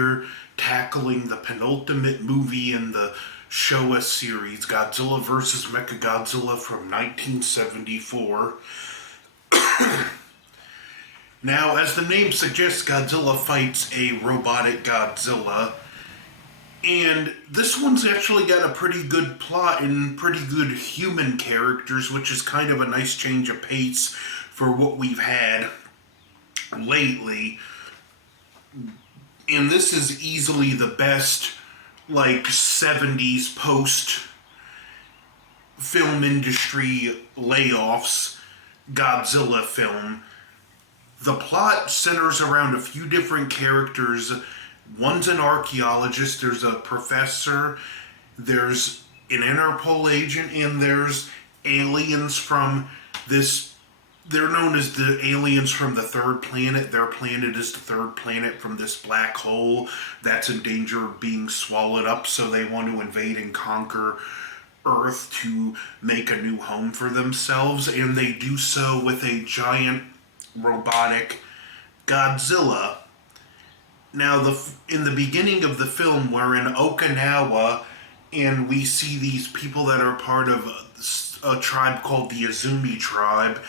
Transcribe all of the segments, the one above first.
here tackling the penultimate movie in the Showa series, Godzilla vs. Mechagodzilla from 1974. Now, as the name suggests, Godzilla fights a robotic Godzilla. And this one's actually got a pretty good plot and pretty good human characters, which is kind of a nice change of pace for what we've had lately. And this is easily the best, 70s post film industry layoffs Godzilla film. The plot centers around a few different characters. One's an archaeologist, there's a professor, there's an Interpol agent, and there's aliens from this. They're known as the aliens from the third planet. Their planet is the third planet from this black hole that's in danger of being swallowed up, so they want to invade and conquer Earth to make a new home for themselves, and they do so with a giant robotic Godzilla. Now, in the beginning of the film, we're in Okinawa, and we see these people that are part of a tribe called the Izumi tribe,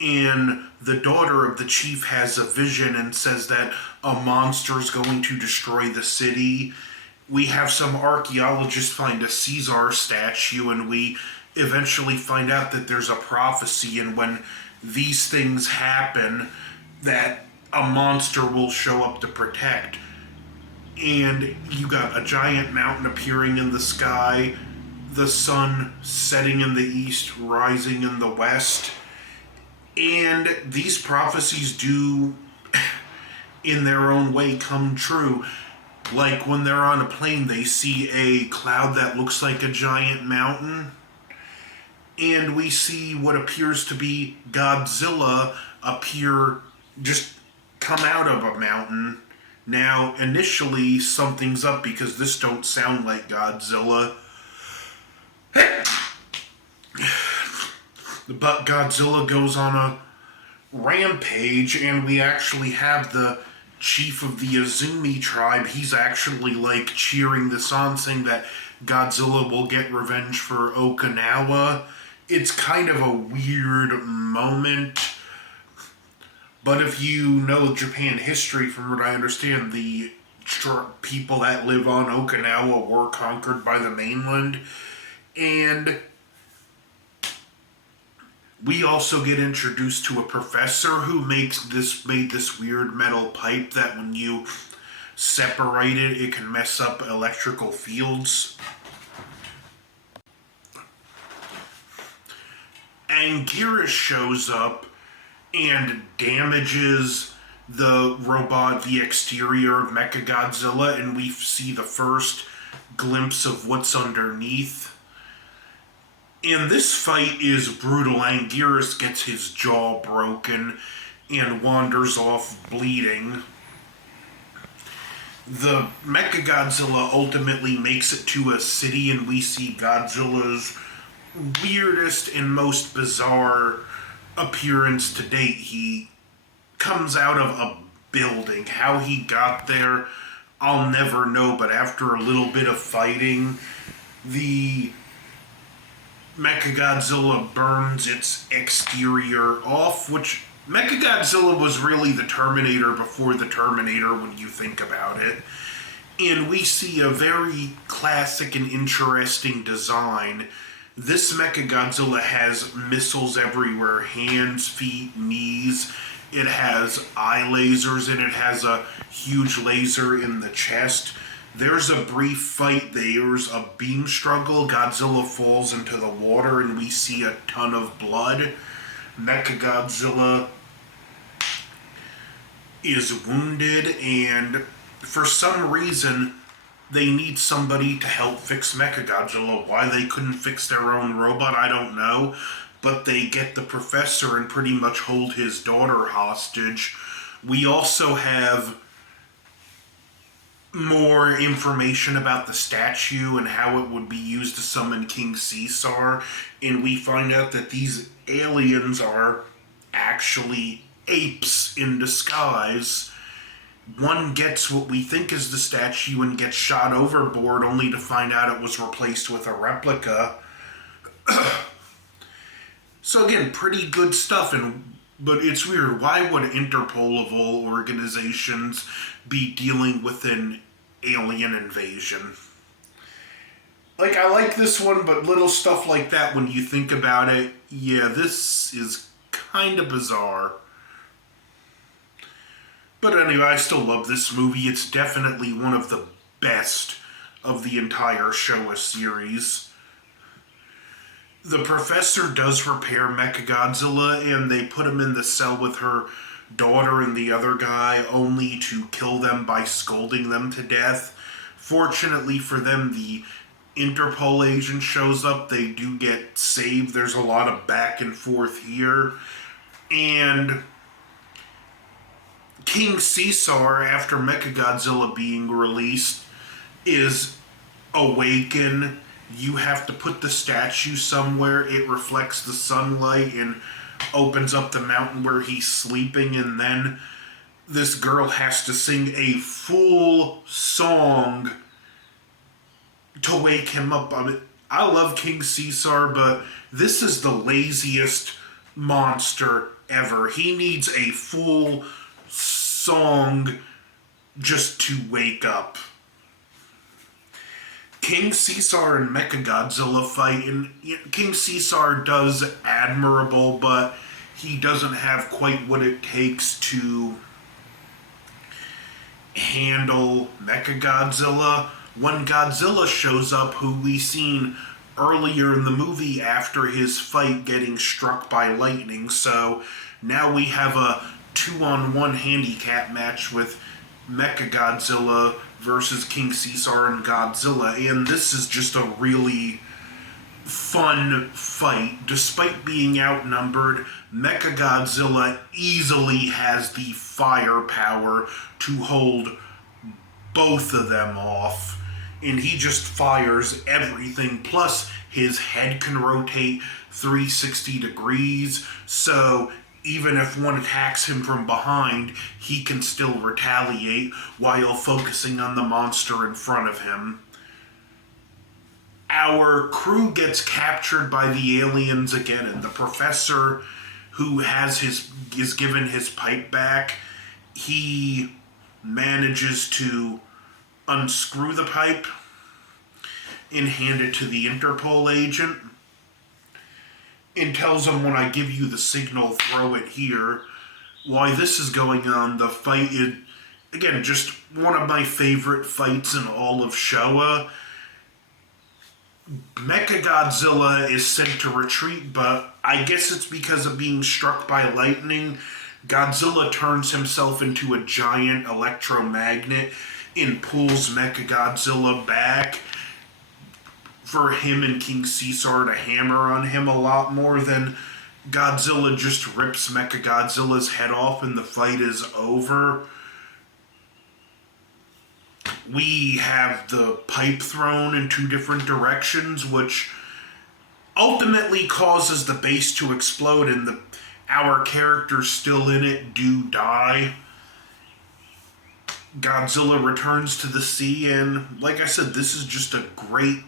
and the daughter of the chief has a vision and says that a monster is going to destroy the city. We have some archaeologists find a Caesar statue, and we eventually find out that there's a prophecy, and when these things happen, that a monster will show up to protect. And you got a giant mountain appearing in the sky, the sun setting in the east, rising in the west. And these prophecies do, in their own way, come true. Like when they're on a plane, they see a cloud that looks like a giant mountain. And we see what appears to be Godzilla just come out of a mountain. Now, initially, something's up because this don't sound like Godzilla. But Godzilla goes on a rampage, and we actually have the chief of the Izumi tribe. He's actually cheering this on, saying that Godzilla will get revenge for Okinawa. It's kind of a weird moment. But if you know Japan history, from what I understand, the people that live on Okinawa were conquered by the mainland. And we also get introduced to a professor who made this weird metal pipe that when you separate it, it can mess up electrical fields. Anguirus shows up and damages the robot, the exterior of Mechagodzilla, and we see the first glimpse of what's underneath. And this fight is brutal. Anguirus gets his jaw broken and wanders off bleeding. The Mechagodzilla ultimately makes it to a city, and we see Godzilla's weirdest and most bizarre appearance to date. He comes out of a building. How he got there, I'll never know, but after a little bit of fighting, the Mechagodzilla burns its exterior off, which Mechagodzilla was really the Terminator before the Terminator when you think about it. And we see a very classic and interesting design. This Mechagodzilla has missiles everywhere, hands, feet, knees. It has eye lasers, and it has a huge laser in the chest. There's a brief fight. There's a beam struggle. Godzilla falls into the water, and we see a ton of blood. Mechagodzilla is wounded, and for some reason, they need somebody to help fix Mechagodzilla. Why they couldn't fix their own robot, I don't know. But they get the professor and pretty much hold his daughter hostage. We also have more information about the statue and how it would be used to summon King Caesar. And we find out that these aliens are actually apes in disguise. one gets what we think is the statue and gets shot overboard only to find out it was replaced with a replica. So again, pretty good stuff, but it's weird. Why would Interpol of all organizations be dealing with an alien invasion? Like, I like this one, but little stuff like that, when you think about it, yeah, this is kind of bizarre. But anyway, I still love this movie. It's definitely one of the best of the entire Showa series. The professor does repair Mechagodzilla, and they put him in the cell with her daughter and the other guy, only to kill them by scolding them to death. Fortunately for them, the Interpol agent shows up. They do get saved. There's a lot of back and forth here. And King Caesar, after Mechagodzilla being released, is awakened. You have to put the statue somewhere. It reflects the sunlight and opens up the mountain where he's sleeping, and then this girl has to sing a full song to wake him up. I love King Caesar, but this is the laziest monster ever. He needs a full song just to wake up. King Caesar and Mechagodzilla fight, and King Caesar does admirable, but he doesn't have quite what it takes to handle Mechagodzilla. When Godzilla shows up, who we seen earlier in the movie after his fight getting struck by lightning, so now we have a 2-on-1 handicap match with Mechagodzilla versus King Caesar and Godzilla, and this is just a really fun fight. Despite being outnumbered, Mechagodzilla easily has the firepower to hold both of them off, and he just fires everything. Plus, his head can rotate 360 degrees, so even if one attacks him from behind, he can still retaliate while focusing on the monster in front of him. Our crew gets captured by the aliens again, and the professor, who is given his pipe back, he manages to unscrew the pipe and hand it to the Interpol agent, and tells him, when I give you the signal, throw it here. While this is going on, the fight is, again, just one of my favorite fights in all of Showa. Mechagodzilla is sent to retreat, but I guess it's because of being struck by lightning. Godzilla turns himself into a giant electromagnet and pulls Mechagodzilla back, for him and King Caesar to hammer on him a lot more than Godzilla just rips Mechagodzilla's head off and the fight is over. We have the pipe thrown in two different directions, which ultimately causes the base to explode, and our characters still in it do die. Godzilla returns to the sea, and like I said, this is just a great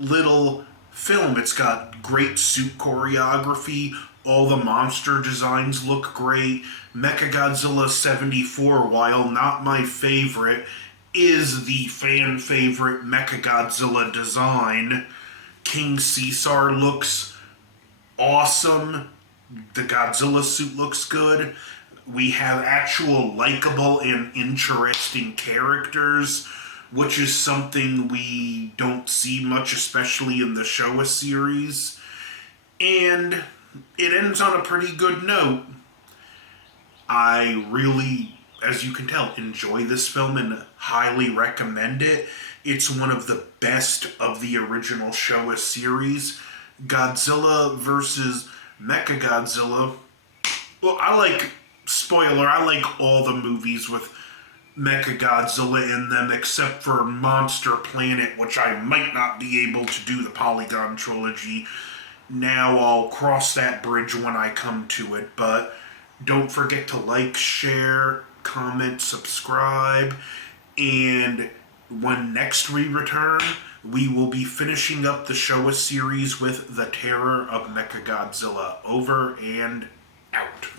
little film. It's got great suit choreography. All the monster designs look great. Mechagodzilla 74, while not my favorite, is the fan favorite Mechagodzilla design. King Caesar looks awesome. The Godzilla suit looks good. We have actual likable and interesting characters, which is something we don't see much, especially in the Showa series. And it ends on a pretty good note. I really, as you can tell, enjoy this film and highly recommend it. It's one of the best of the original Showa series. Godzilla versus Mechagodzilla. Well, I like all the movies with Mechagodzilla in them, except for Monster Planet, which I might not be able to do the Polygon trilogy. Now I'll cross that bridge when I come to it, but don't forget to like, share, comment, subscribe, and when next we return, we will be finishing up the Showa series with The Terror of Mechagodzilla. Over and out.